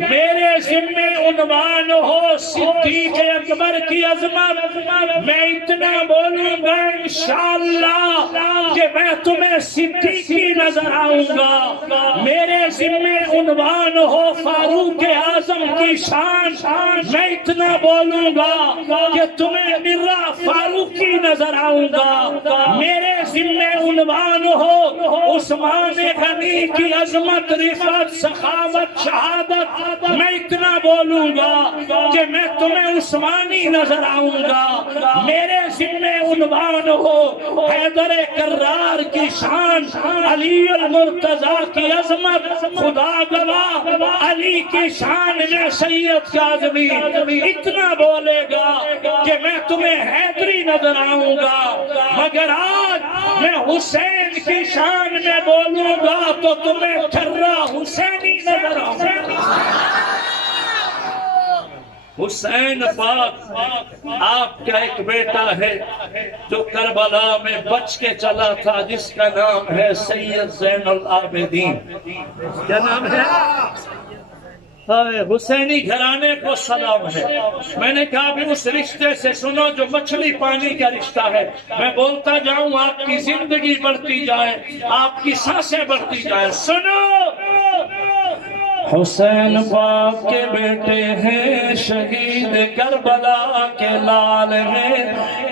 میرے ذمے عنوان ہو صدیق اکبر کی عظمت، میں اتنا بولوں گا انشاءاللہ کہ میں تمہیں صدیقی نظر آؤں گا۔ میرے ذمے عنوان ہو فاروق اعظم کی شان، میں اتنا بولوں گا کہ تمہیں مرزا فاروقی نظر آؤں گا۔ میرے ذمے عنوان ہو عثمان غنی کی عظمت، رفعت، سخاوت، شہادت، میں اتنا بولوں گا کہ میں تمہیں عثمانی نظر آؤں گا۔ میرے ذمے عنوان ہو حیدر کرار کی شان، علی المرتضیٰ کی عظمت، خدا گواہ علی کی شان میں سید کاظمی اتنا بولے گا کہ میں تمہیں حیدری نظر آؤں گا، مگر آج میں حسین کی شان میں بولوں گا تو تمہیں ٹھرا حسینی نظر آؤں گا۔ حسین پاک آپ کا ایک بیٹا ہے جو کربلا میں بچ کے چلا تھا، جس کا نام ہے سید زین العابدین۔ کیا نام ہے؟ حسینی گھرانے کو سلام ہے۔ میں نے کہا بھی اس رشتے سے سنو جو مچھلی پانی کا رشتہ ہے۔ میں بولتا جاؤں آپ کی زندگی بڑھتی جائے، آپ کی سانسیں بڑھتی جائے۔ سنو، حسین پاک کے بیٹے ہیں، شہید کربلا کے لال ہیں،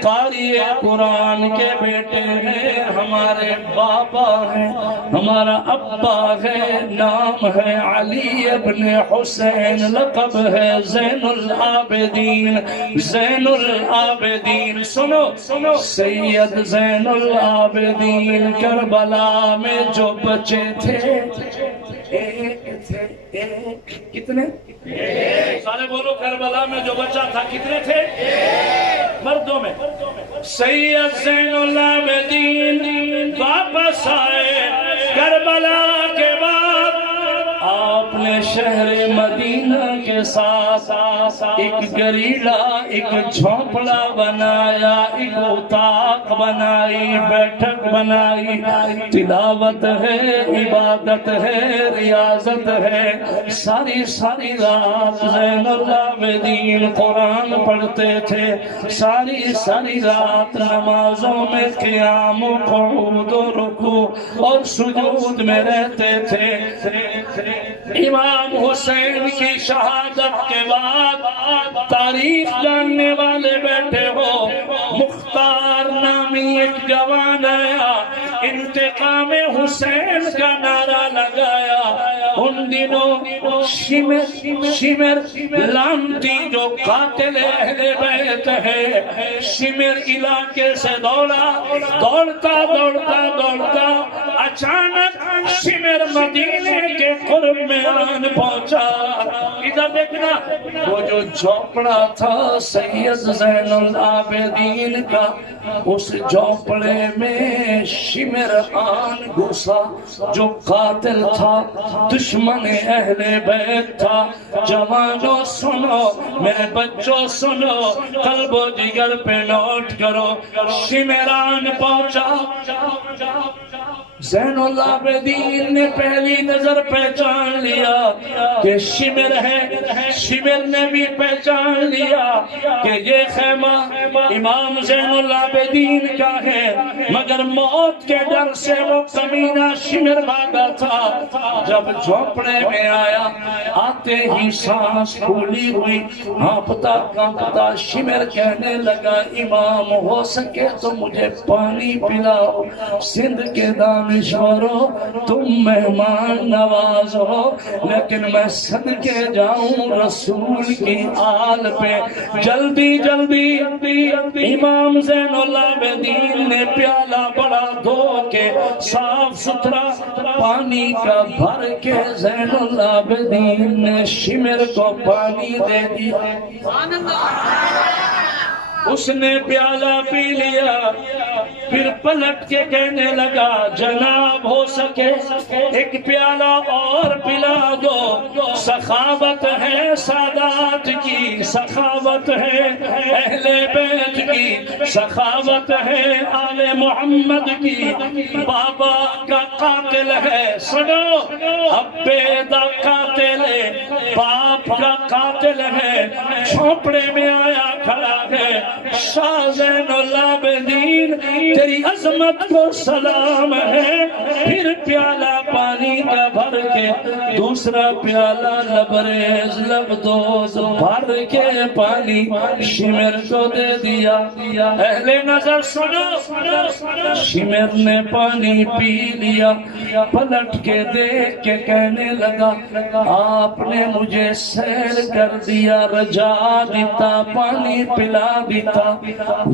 قاری قرآن کے بیٹے ہیں، ہمارے بابا ہیں، ہمارا ابا ہے، نام ہے علی ابن حسین، لقب ہے زین العابدین، زین العابدین۔ سنو، سید زین العابدین کربلا میں جو بچے تھے، ایک تھے، ایک کتنے؟ سارے بولو، کربلا میں جو بچہ تھا کتنے تھے؟ مردوں میں سید زین العابدین واپس آئے کربلا کے بعد۔ آپ نے شہر مدینہ کے ساتھ ایک گریلا، ایک جھونپڑا بنایا، ایک اتاق بنائی، بیٹھک بنائی، تلاوت ہے، عبادت ہے، ریاضت ہے۔ ساری رات زین العابدین قرآن پڑھتے تھے، ساری رات نمازوں میں قیام و قعود و رکوع اور سجود میں رہتے تھے۔ امام حسین کی شہادت کے بعد تاریخ جاننے والے بیٹھے ہو، مختار نامی ایک جوان آیا، انتقام حسین کا نعرہ لگایا۔ ان دنوں شمر لانتی جو قاتل اہل بیت ہے، شمر علاقے سے دوڑتا اچانک شمر مدینے کے قرب میں آن پہنچا۔ ادھر دیکھنا، وہ جو جھونپڑا تھا سید زین العابدین کا، اس جھونپڑے میں شمر آن گھسا، جو قاتل تھا، دشمن اہل بیت تھا۔ جوانوں سنو، میرے بچوں سنو، قلب و جگر پہ نوٹ کرو۔ شمران پہنچا، زین العابدین نے پہلی نظر پہچان لیا کہ شمر ہے، شمر نے بھی پہچان لیا کہ یہ خیمہ امام زین العابدین کا ہے، مگر موت کے ڈر سے وہ کمینہ شمر بھاگا تھا۔ جب جھونپڑے میں آیا، آتے ہی سانس پھولی ہوئی، کانپتا شمر کہنے لگا، امام ہو سکے تو مجھے پانی پلاؤ، سندھ کے دانشورو تم مہمان نواز ہو، لیکن میں صدقے جاؤں رسول کی آل پہ۔ جلدی امام زین العابدین نے پیالہ بڑا دھو کے صاف ستھرا پانی کا بھر کے زین العابدین نے شمر کو پانی دے دیا۔ اس نے پیالہ پی لیا، پھر پلٹ کے کہنے لگا، جناب ہو سکے ایک پیالہ اور پلا دو۔ سخاوت ہے سادات کی، سخاوت ہے اہل بیت کی، سخاوت ہے آل محمد کی، بابا کا قاتل ہے، سنو ابے دا قاتل ہے، باپ کا قاتل ہے، جھونپڑے میں آیا کھڑا ہے، شاہ زین العابدین تیری عظمت کو سلام ہے، پھر پیالہ پانی کا بھر کے دوسرا پیالہ لبریز لبدوز بھر کے پانی شمر کو دے دیا۔ اہل نظر سنو، شمر نے پانی پی لیا، پلٹ کے دیکھ کے کہنے لگا آپ نے مجھے سیر کر دیا، رجا دیتا، پانی پلا دیتا،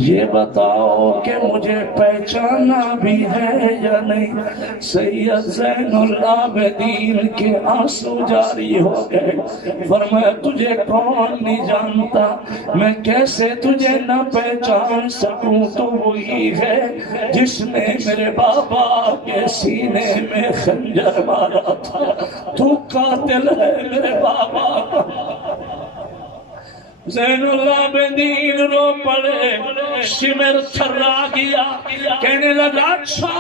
یہ بتاؤ کہ مجھے پہچانا بھی ہے یا نہیں؟ سید زین العابدین کے آنسو جاری ہو گئے، فرمایا تجھے کون نہیں جانتا، میں کیسے تجھے نہ پہچان سکوں، تو وہی ہے جس نے میرے بابا کے سینے میں خنجر مارا تھا، تو قاتل ہے میرے بابا کا۔ زین العابدین رو پڑے، شمر تھرا گیا، کہنے لگا اچھا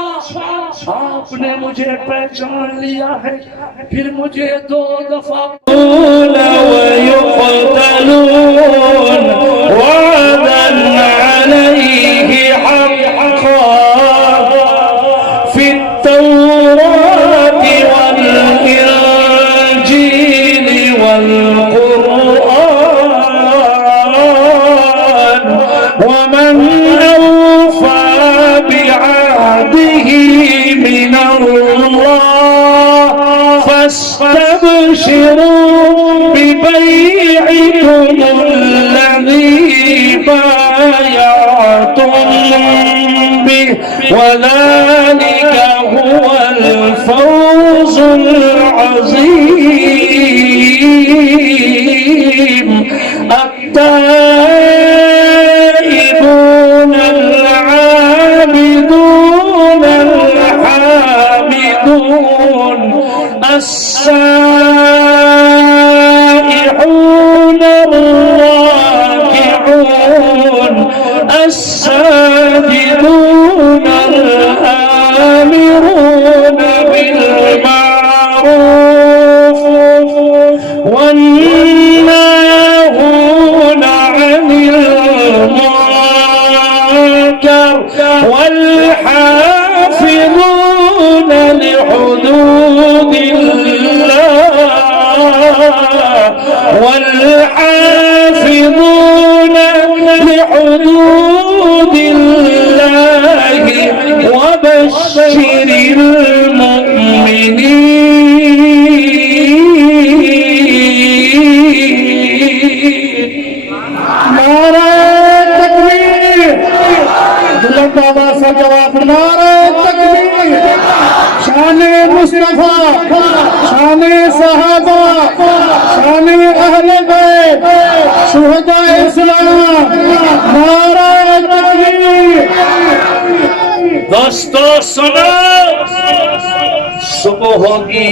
آپ نے مجھے پہچان لیا ہے، پھر مجھے 2 دفعہ فاستبشروا ببيعكم الذي بايعتم به وذلك هو الفوز العظيم التائبون العابدون الحامدون السائحون الراكعون الساجدون الآمرون بالمعروف والناهون عن المنكر والحافظون لحدود والحافظون لحدود الله وبشر المؤمنين۔ نعرہ تکبیر، بلند آواز سے جواب، نعرہ تکبیر، شان مصطفیٰ، شان صحابہ، شان اہل بیت، شہداء اسلام، نعرہ تکبیر۔ دوستو سنو، صبح ہوگی،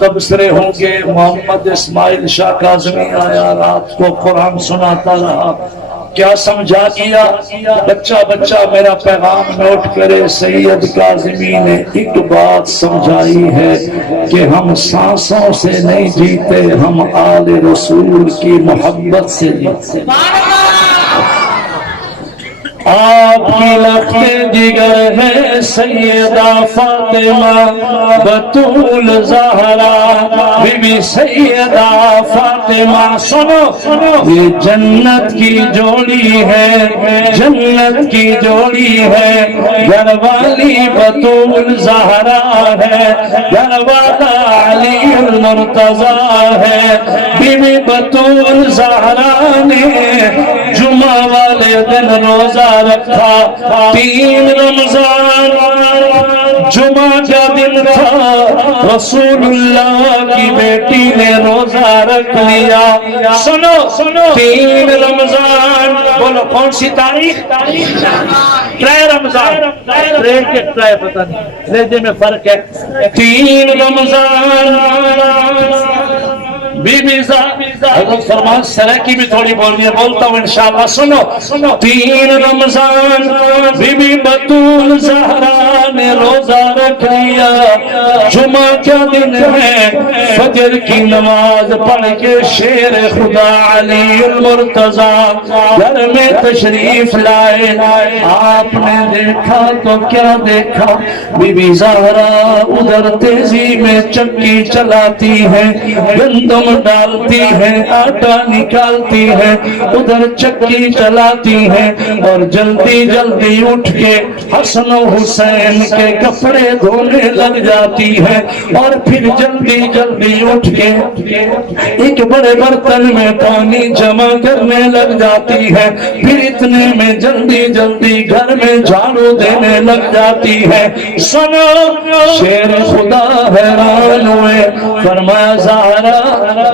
تبصرے ہوں گے، محمد اسماعیل شاہ کاظمی آیا، رات کو قرآن سناتا رہا، کیا سمجھا گیا؟ بچہ بچہ میرا پیغام نوٹ کرے، سید کاظمی نے ایک بات سمجھائی ہے کہ ہم سانسوں سے نہیں جیتے، ہم آل رسول کی محبت سے جیتے۔ آپ کی لخت جگر ہے سیدہ فاطمہ بطول زہرا بی بی سیدہ فاطمہ۔ سنو یہ جنت کی جوڑی ہے، جنت کی جوڑی ہے، گھر والی بطول زہرا ہے، گھر والا علی المرتضیٰ ہے۔ بی بی بطول زہرا نے جمعہ والے دن روزہ رکھا، 3 رمضان جمعہ کا دن تھا، رسول اللہ کی بیٹی نے روزہ رکھ لیا۔ سنو 3 رمضان، بولو کون سی تاریخ؟ 3 رمضان، 3 کے 3 پتہ نہیں، لہجے میں فرق ہے۔ 3 رمضان بی بی حضرت فرمان سرکی بھی تھوڑی بولنی ہے، بولتا ہوں انشاءاللہ، سنو 3 رمضان بی بی بطول زہرا نے روزہ رکھ لیا، جمعہ کا دن ہے، فجر کی نماز پڑھ کے شیر خدا علی المرتضی گھر میں تشریف لائے، آپ نے دیکھا تو کیا دیکھا، بی بی زہرا ادھر تیزی میں چکی چلاتی ہے، گندم ڈالتی ہے، آٹا نکالتی ہے، ادھر چکی چلاتی ہے، اور جلدی جلدی اٹھ کے حسن و حسین کے کپڑے دھونے لگ جاتی ہے، اور پھر جلدی جلدی اٹھ کے ایک بڑے برتن میں پانی جمع کرنے لگ جاتی ہے، پھر اتنے میں جلدی جلدی گھر میں جھاڑو دینے لگ جاتی ہے۔ سنو شیر خدا حیران ہوئے، فرمایا زہرا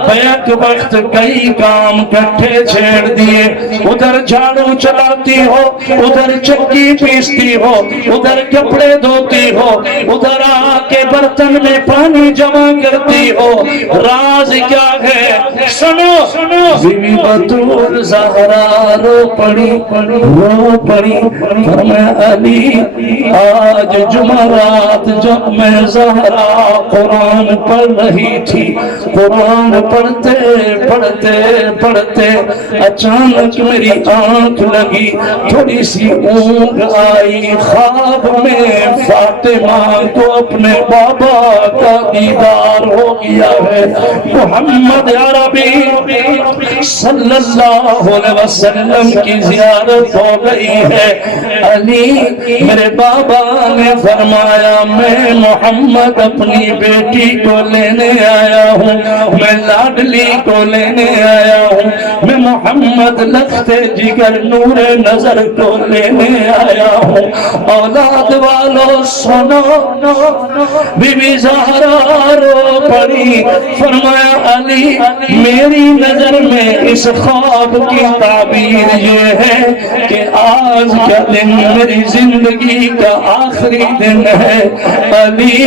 بیک وقت کئی کام کٹھے چھیڑ دیے، ادھر جھاڑو چلاتی ہو، ادھر چکی پیستی ہو، ادھر کپڑے دھوتی ہو، ادھر آ کے برتن میں پانی جمع کرتی ہو، راز کیا ہے؟ سنو بی بی بطول زہرا رو پڑی فرمایا علی آج جمعرات جب میں زہرا قرآن پڑھ رہی تھی، قرآن پڑھتے پڑھتے پڑھتے اچانک میری آنکھ لگی، تھوڑی سی اونگ آئی، خواب میں فاطمہ کو اپنے بابا کا دیدار ہو گیا ہے، محمد عربی صلی اللہ علیہ وسلم کی زیارت ہو گئی ہے۔ علی میرے بابا نے فرمایا میں محمد اپنی بیٹی کو لینے آیا ہوں، میں لاڈلی کو لینے آیا ہوں، میں محمد لخت جگر نور نظر کو لینے آیا ہوں۔ اولاد والو سنو، بی بی زہرا رو پڑی، فرمایا علی میری نظر میں اس خواب کی تعبیر یہ ہے کہ آج کا دن میری زندگی کا آخری دن ہے، علی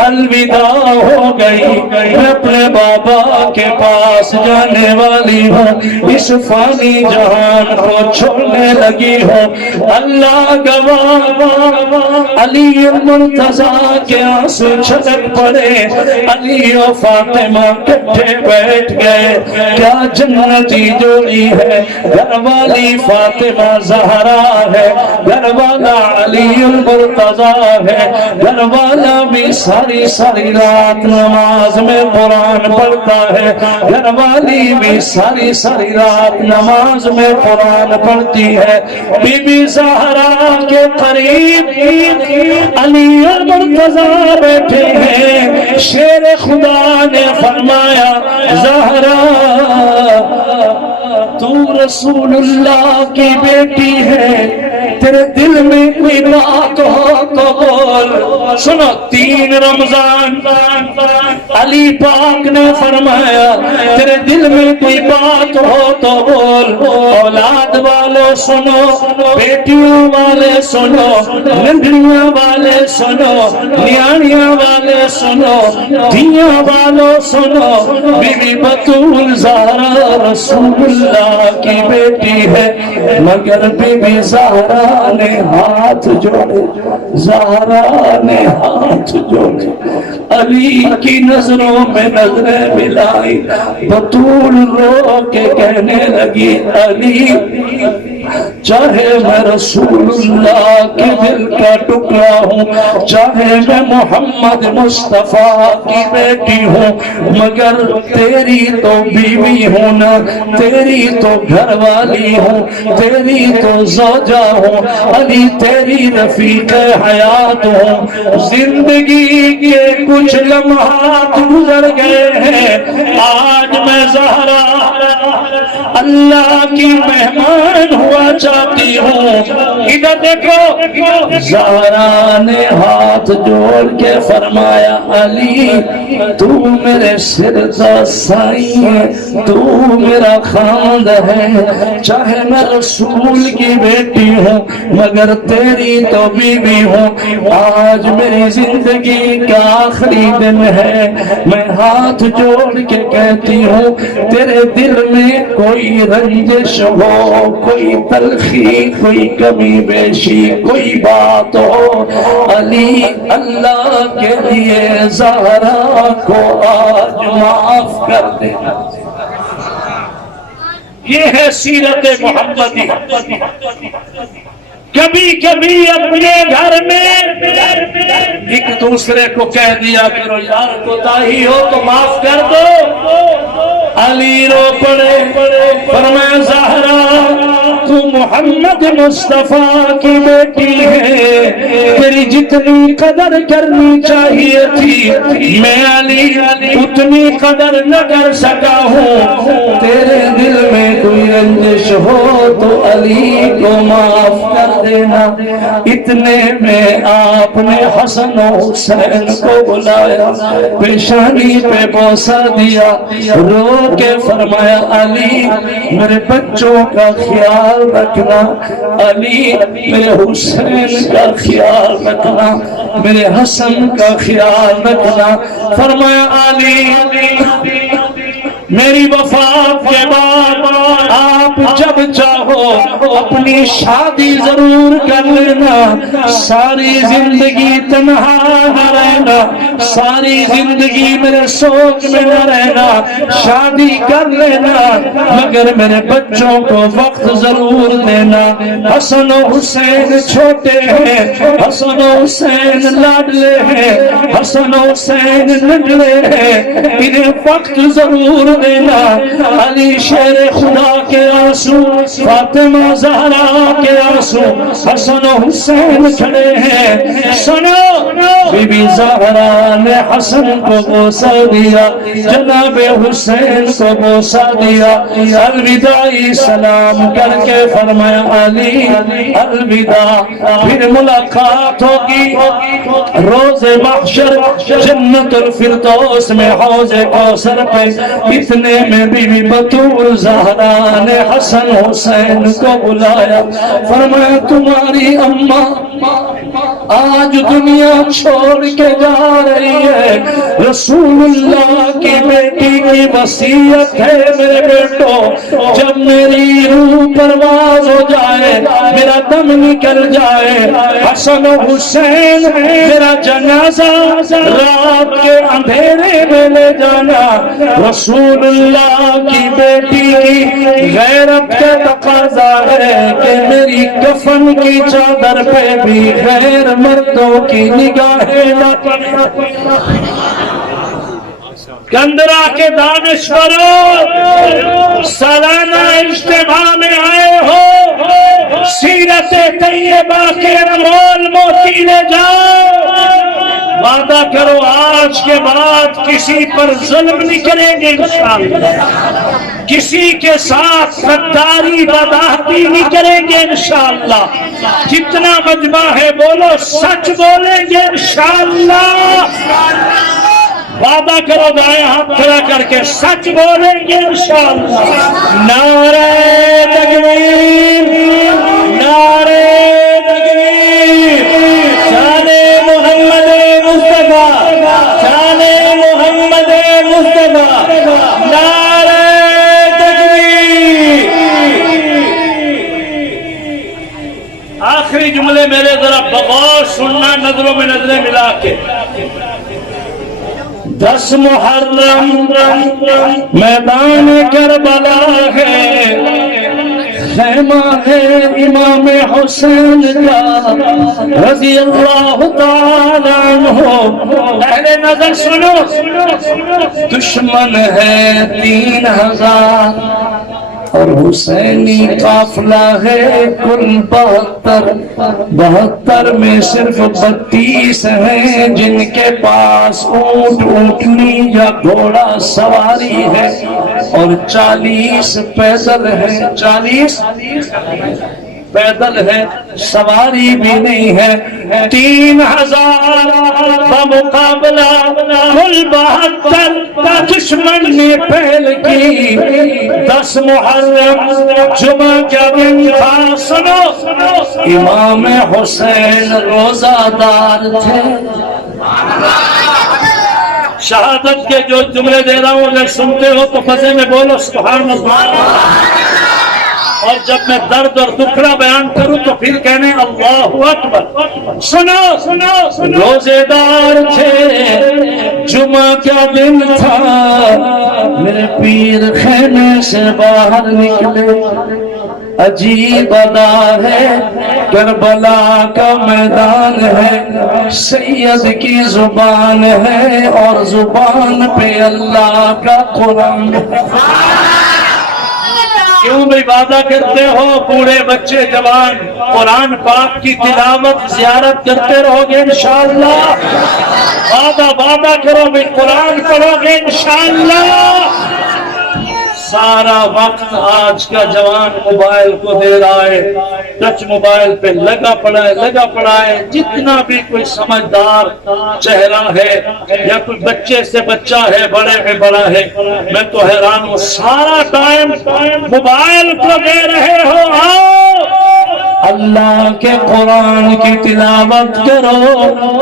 الوداع ہو گئی، میں اپنے بابا کے پاس جانے والی ہوں، اس فانی جہان کو چھوڑنے لگی ہوں، اللہ گواہ۔ علی المرتضی کے آنسو چھلک پڑے، علی و فاطمہ کٹھے بیٹھ گئے، کیا جنتی جوڑی ہے، گھر والی فاطمہ زہرا ہے، گھر والا علی المرتضی ہے، گھر والا بھی ساری ساری رات نماز میں قرآن پڑھتا ہے، گھر والی بھی ساری ساری رات نماز میں قرآن پڑھتی ہے۔ بی بی زہرا کے قریب علی المرتضی بیٹھے ہیں، شیر خدا نے فرمایا زہرا تو رسول اللہ کی بیٹی ہے، تیرے دل میں کوئی بات ہو تو بول۔ سنو 3 رمضان علی پاک نے فرمایا تیرے دل میں کوئی بات ہو تو بول، اولاد والے سنو، بیٹیوں والے سنو، ننھڑیاں والے سنو، نیاڑیاں والے سنو، دھیاں والوں سنو، بی بی بطول زہرا رسول اللہ کی بیٹی ہے، مگر بی بی زہرا نے ہاتھ جوڑے، زہرا نے ہاتھ جوڑے، علی کی نظروں میں نظریں ملائی، بطول رو کے کہنے لگی علی چاہے میں رسول اللہ کے دل کا ٹکڑا ہوں، چاہے میں محمد مصطفیٰ کی بیٹی ہوں، مگر تیری تو بیوی ہوں نا، تیری تو گھر والی ہوں، تیری تو زوجہ ہوں، علی تیری رفیق حیات ہوں۔ زندگی کے کچھ لمحات گزر گئے ہیں، آج میں زہرا اللہ کی مہمان ہوا چاہتی ہوں، ادھر دیکھو، زہرا نے ہاتھ جوڑ کے فرمایا علی تو میرے سر کا سائی ہے، تو میرا خاند ہے، چاہے میں رسول کی بیٹی ہوں مگر تیری تو بیوی ہوں، آج میری زندگی کا آخری دن ہے، میں ہاتھ جوڑ کے کہتی ہوں تیرے دل میں کوئی رنجش ہو، کوئی تلخی، کوئی کمی بیشی، کوئی بات ہو، علی اللہ کے لیے زہرا کو آج معاف کر دے۔ یہ ہے سیرت محمدی۔ کبھی کبھی اپنے گھر میں ایک دوسرے کو کہہ دیا کرو یار کوتاہی ہو تو معاف کر دو۔ علی رو پڑے، فرمایا زہرا تو محمد مصطفیٰ کی بیٹی ہے، تیری جتنی قدر کرنی چاہیے تھی میں علی اتنی قدر نہ کر سکا ہوں، تیرے دل میں کوئی رنجش ہو تو علی کو معاف کر دینا۔ اتنے میں آپ نے حسن و حسین کو بلایا، پیشانی پہ بوسہ دیا، رو کے فرمایا علی میرے بچوں کا خیال رکھنا، علی میرے حسین کا خیال رکھنا، میرے حسن کا خیال رکھنا۔ فرمایا علی میری وفات کے بعد آپ جب چاہو اپنی شادی ضرور کر لینا، ساری زندگی تنہا نہ رہنا، ساری زندگی میرے سوچ میں نہ رہنا، شادی کر لینا مگر میرے بچوں کو وقت ضرور دینا۔ حسن و حسین چھوٹے ہیں، حسن و حسین لاڈلے ہیں، حسن و حسین نڈلے ہیں، انہیں وقت ضرور دینا۔ علی شیر خدا کے آنسو، فاطمہ زہرا کے آنسو، حسن و حسین کھڑے ہیں۔ سنو بی بی زہرا نے حسن کو بوسہ دیا، جناب حسین کو بوسہ دیا، الوداعی سلام کر کے فرمایا علی الوداع، پھر ملاقات ہوگی روز محشر جنت الفردوس میں حوض کوثر پہ۔ اتنے میں بی بی بطول زہرا نے حسن حسین کو بلایا، فرمایا تمہاری اماں آج دنیا چھوڑ کے جا رہی ہے، رسول اللہ کی بیٹی کی وصیت ہے میرے بیٹو، جب میری روح پرواز ہو جائے، میرا دم نکل جائے، حسن و حسین میرا جنازہ رات کے اندھیرے میں لے جانا۔ رسول اللہ کی بیٹی کی غیرت کا تقاضا ہے کہ میری کفن کی چادر پہ بھی غیر مردوں کی نگاہیں نہ پڑے۔ کندرا کے دانشوروں سالانہ اجتماع میں آئے ہو، سیرت طیبہ کے انمول موتی لے جاؤ، وعدہ کرو آج کے بعد کسی پر ظلم نہیں کریں گے انشاءاللہ، کسی کے ساتھ غداری بداحتی نہیں کریں گے انشاءاللہ، جتنا مجمع ہے بولو سچ بولیں گے انشاءاللہ، وعدہ کرو دائیں ہاتھ کھڑا کر کے سچ بولیں گے انشاءاللہ۔ نعرہ تکبیر، نعرہ تکبیر، شان محمد مصطفیٰ، شان محمد مصطفیٰ، نعرہ تکبیر۔ آخری جملے میرے ذرا بغور سننا، نظروں میں نظریں ملا کے۔ 10 محرم میدان کربلا ہے، خیمہ ہے امام حسین کا رضی اللہ تعالیٰ عنہ۔ اہل نظر سنو، دشمن ہے 3000 اور حسینی قافلہ ہے کل 72 میں صرف 32 ہیں جن کے پاس اونٹ اونٹنی یا گھوڑا سواری ہے اور 40 پیدل ہیں۔ 40 پیدل ہے، سواری بھی نہیں ہے، 3000 بمقابلہ کل 72 دشمن نے پہل کی۔ 10 محرم جمعہ کا دن تھا، سنو امام حسین روزہ دار تھے۔ شہادت کے جو جملے دے رہا ہوں اگر سنتے ہو تو فضے میں بولو سبحان اللہ، اور جب میں درد اور دکھڑا بیان کروں تو پھر کہنے اللہ اکبر۔ سنو روزے دار تھے، جمعہ کا دن تھا، میرے پیر خیمے سے باہر نکلے۔ عجیب ادا ہے، کربلا کا میدان ہے، سید کی زبان ہے اور زبان پہ اللہ کا قرآن ہے۔ کیوں بھی وعدہ کرتے ہو بوڑھے بچے جوان قرآن پاک کی تلاوت زیارت کرتے رہو گے انشاءاللہ؟ وعدہ کرو بھی قرآن پڑھو گے انشاءاللہ؟ سارا وقت آج کا جوان موبائل کو دے رہا ہے، ٹچ موبائل پہ لگا پڑا ہے۔ جتنا بھی کوئی سمجھدار چہرہ ہے یا کوئی بچے سے بچہ ہے، بڑے میں بڑا ہے، میں تو حیران ہوں، سارا ٹائم موبائل کو دے رہے ہو۔ اللہ کے قرآن کی تلاوت کرو،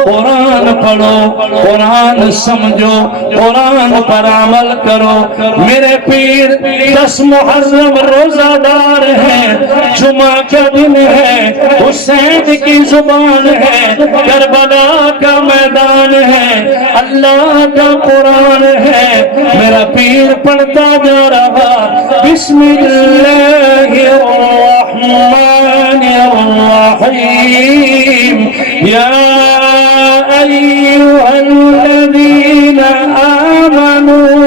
قرآن پڑھو، قرآن سمجھو، قرآن پر عمل کرو۔ میرے پیر 10 محرم روزہ دار ہے، جمعہ کا دن ہے، حسین کی زبان ہے، کربلا کا میدان ہے، اللہ کا قرآن ہے۔ میرا پیر پڑھتا جا رہا، بسم اللہ الرحمن الرحیم، یا ایھا الذین آمنوا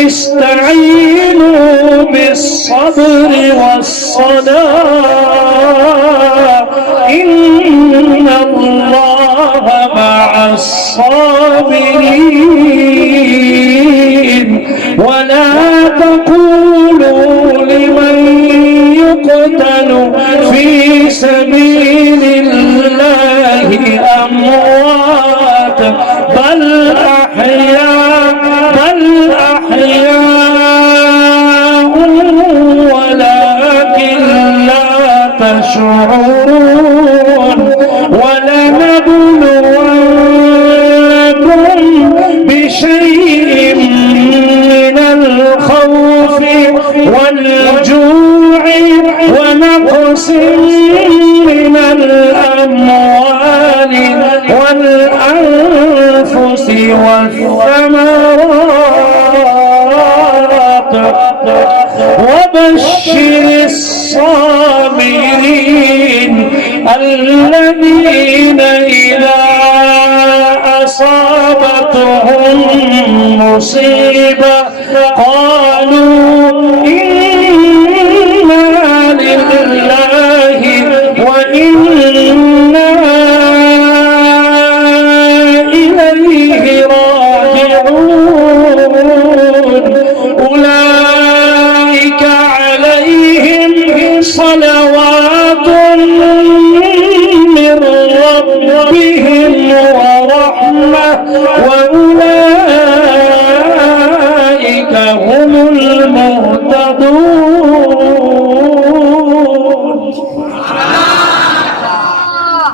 استعینوا بالصبر والصلاة ان اللہ مع الصابرین، ولا تقولوا لمن يقتل في سبيل الله أموات بل أحياء ولكن لا تشعرون، ولنبلونكم بشيء من الخوف والجوع ونقص من الأموال والأنفس والثمرات وبشر الصابرين الذين إذا أصابتهم مصيبة قالوا إنا لله وإنا إليه راجعون، أولئك عليهم صلوات من ربهم ورحمة وأولئك هم المهتدون۔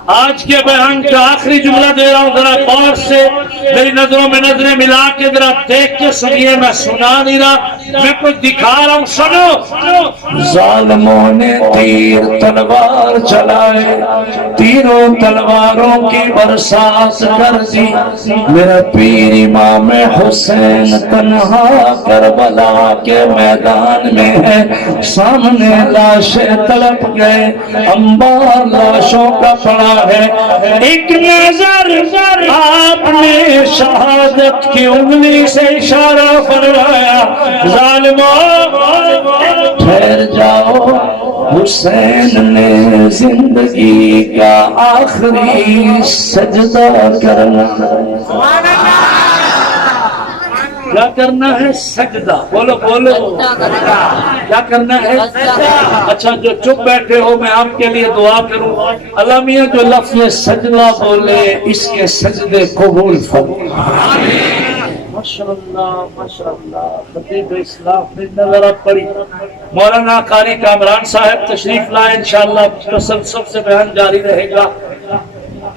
آج کے بیان کا آخری جملہ دے رہا ہوں، ذرا غور سے میری نظروں میں نظریں ملا کے ذرا دیکھ کے سنیے، میں سنا نہیں رہا، میں کچھ دکھا رہا ہوں، سنو۔ ظالموں نے تیر تلوار چلائے، تیروں تلواروں کی برسات کر دی، میرا پیر امام حسین تنہا کربلا کے میدان میں ہے، سامنے لاشیں تڑپ گئے، انبار لاشوں کا پڑا ہے، ایک نظر آپ نے شہادت کی انگلی سے اشارہ فرمایا، ظالموں ٹھہر جاؤ، حسین نے زندگی کا آخری سجدہ کرنا۔ کیا کرنا ہے؟ سجدہ. بولو بولو کیا کرنا ہے؟ اچھا جو چپ بیٹھے ہو میں آپ کے لیے دعا کروں. اللہ میاں جو لفظ سجدہ بولے اس کے سجدے قبول فرمائے. ماشاءاللہ ماشاءاللہ. خطیب اسلام نے ذرا پڑھی. مولانا قاری کامران صاحب تشریف لائے انشاءاللہ تسلسل سے بیان جاری رہے گا.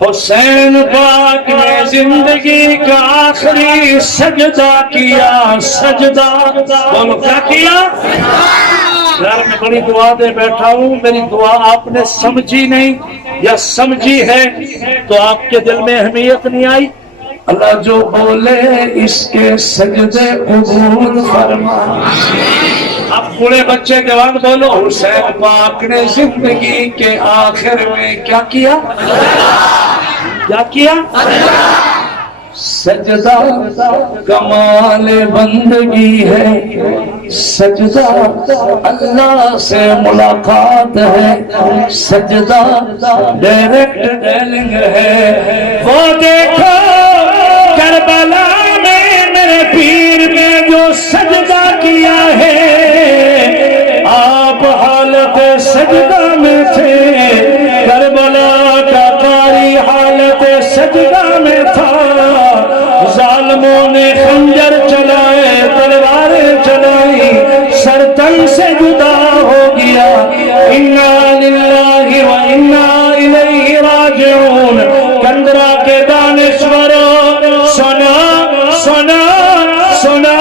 حسین پاک نے زندگی کا آخری سجدہ کیا. سجدہ بولو کیا کیا؟ یار میں بڑی دعا دے بیٹھا ہوں. میری دعا آپ نے سمجھی نہیں یا سمجھی ہے تو آپ کے دل میں اہمیت نہیں آئی. اللہ جو بولے اس کے سجدے قبول فرما. اب بوڑھے بچے جوان بولو. حسین پاک نے زندگی کے آخر میں کیا کیا؟ کیا کیا؟ سجدہ کمال بندگی ہے. سجدہ اللہ سے ملاقات ہے. سجدہ ڈائریکٹ ڈیلنگ ہے. وہ دیکھو کربلا میں میرے پیر نے جو سجدہ کیا ہے. آپ حالت سجدہ میں تھے. کربلا کا قاری حالت سجدہ میں تھا. ظالموں نے خنجر چلائے تلواریں چلائی. سر تن سے جدا ہو گیا. انا للہ و انا الیہ راجعون. کندرا کے دانشوروں سنا سنا سنا.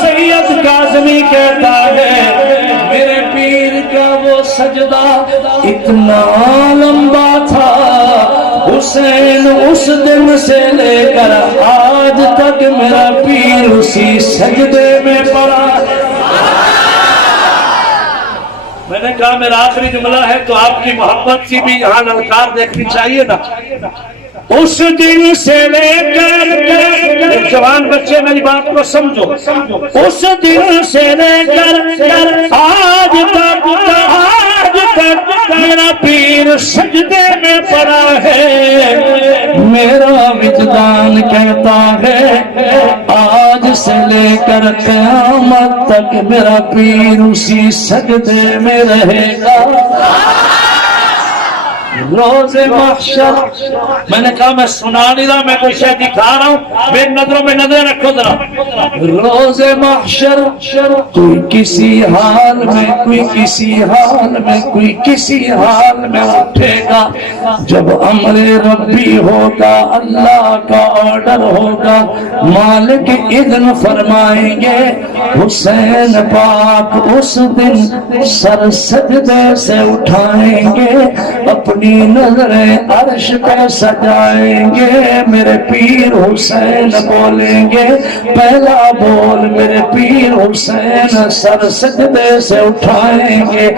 سید کاظمی کہتا ہے میرے پیر کا وہ سجدہ اتنا لمبا تھا. حسین اس دن سے لے کر آج تک میرا پیر اسی سجدے میں پڑا. میں نے کہا میرا آخری جملہ ہے تو آپ کی محبت کی بھی یہاں للکار دیکھنی چاہیے نا. اس دن سے لے کر جوان بچے میری بات کو سمجھو. اس دن سے لے کر آج تک میرا پیر سجدے میں پڑا ہے. میرا وجدان کہتا ہے آج سے لے کر قیامت تک میرا پیر اسی سجدے میں رہے گا. روز محشر میں نے کہا میں سنا نہیں رہا میں کوئی شے دکھا رہا ہوں. میری نظروں میں نظریں رکھو ذرا. روز محشر کوئی کسی حال میں کوئی کسی حال میں کوئی کسی حال میں اٹھے گا. جب امر ربی ہوگا اللہ کا آرڈر ہوگا مالک اذن فرمائیں گے. حسین پاک اس دن سر سجدے سے اٹھائیں گے. اپنی نظریں عرش پہ سجائیں گے. میرے پیر حسین بولیں گے پہلا بول. میرے پیر حسین سر سجدے سے اٹھائیں گے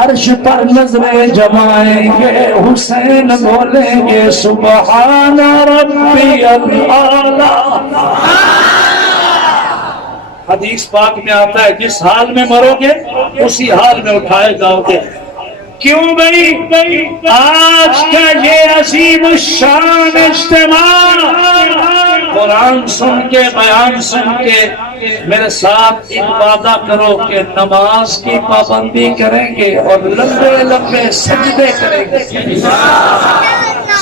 عرش پر نظریں جمائیں گے. حسین بولیں گے سبحان ربی الاعلی. حدیث پاک میں آتا ہے جس حال میں مرو گے اسی حال میں اٹھائے جاؤ گے. کیوں بھائی آج کا یہ عظیم الشان اجتماع قرآن سن کے بیان سن کے میرے ساتھ ایک وعدہ کرو کہ نماز کی پابندی کریں گے اور لمبے لمبے سجدے کریں گے.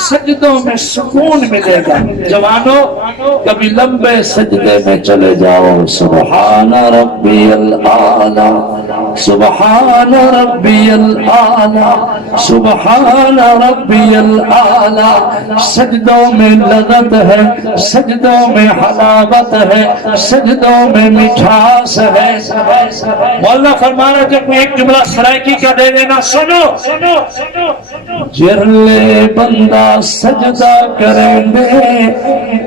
سجدوں میں سکون ملے گا. جوانوں کبھی لمبے سجدے میں چلے جاؤ. سبحان ربی الاعلی سبحان ربی الاعلی سبحان ربی الاعلی. سجدوں میں لذت ہے. سجدوں میں حلاوت ہے. سجدوں میں مٹھاس ہے. مولانا فرما رہا جب ایک جملہ سرائکی کا دے دینا. سنو جرلے بندہ سجدہ کریں دے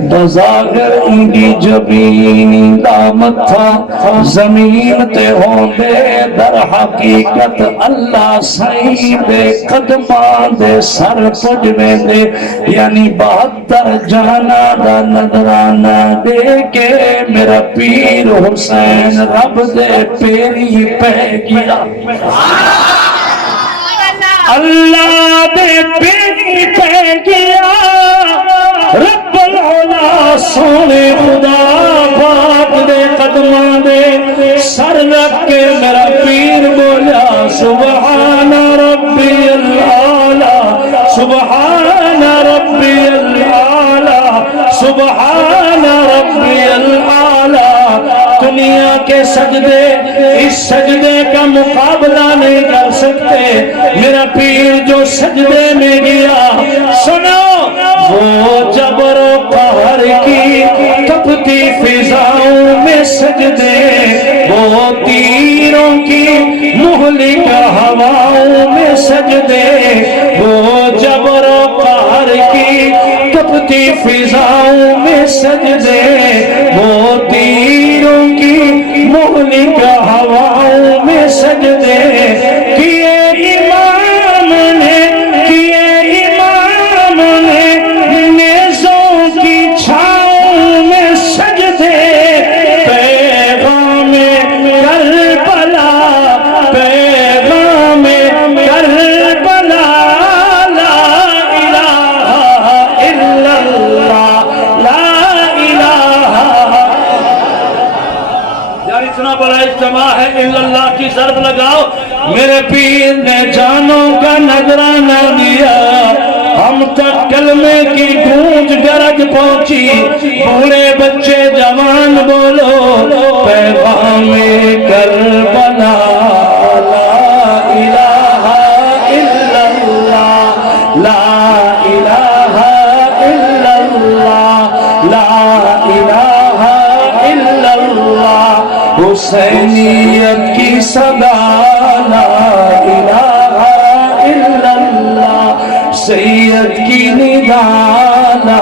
بظاہر انگی جبین دامت تھا زمین تے ہوں دے. در حقیقت اللہ سائیں دے قدمان دے سر پج میں دے. یعنی 72 جہانا دا نظرانہ دے کے میرا پیر حسین رب دے پیری پہ گیا. اللہ دے پیری پہ گیا. رب العلا سونے خدا پاک دے قدماں دے سر رکھ کے میرا پیر بولا سبحان ربی العالی سبحان ربی العالی سبحان ربی العالی دنیا کے سجدے اس سجدے کا مقابلہ نہیں کر سکتے میرا پیر جو سجدے میں گیا سنو وہ جبر و قہر کی تپتی فضاؤں میں سجدے وہ تیروں کی مہلک ہواؤں میں سجدے وہ جبر و قہر کی تپتی فضاؤں میں سجدے وہ تیروں کی مہلک ہواؤں میں سجدے کیے امام نے نیزوں کی چھاؤں میں سجدے پیغام کربلا پیغام کربلا لا الہ الا اللہ لا الہ یار اتنا بڑا اجتماع ہے الا اللہ کی ضرب لگاؤ میرے پیر نے جانوں کا نذرانہ دیا ہم تک کلمے کی گونج گرج پہنچی بوڑھے بچے جوان بولو پیغام کربلا لا الہ الا اللہ لا الہ الا اللہ لا الہ الا اللہ حسینیت کی صدا لا الہ الا اللہ سید کی ندا لا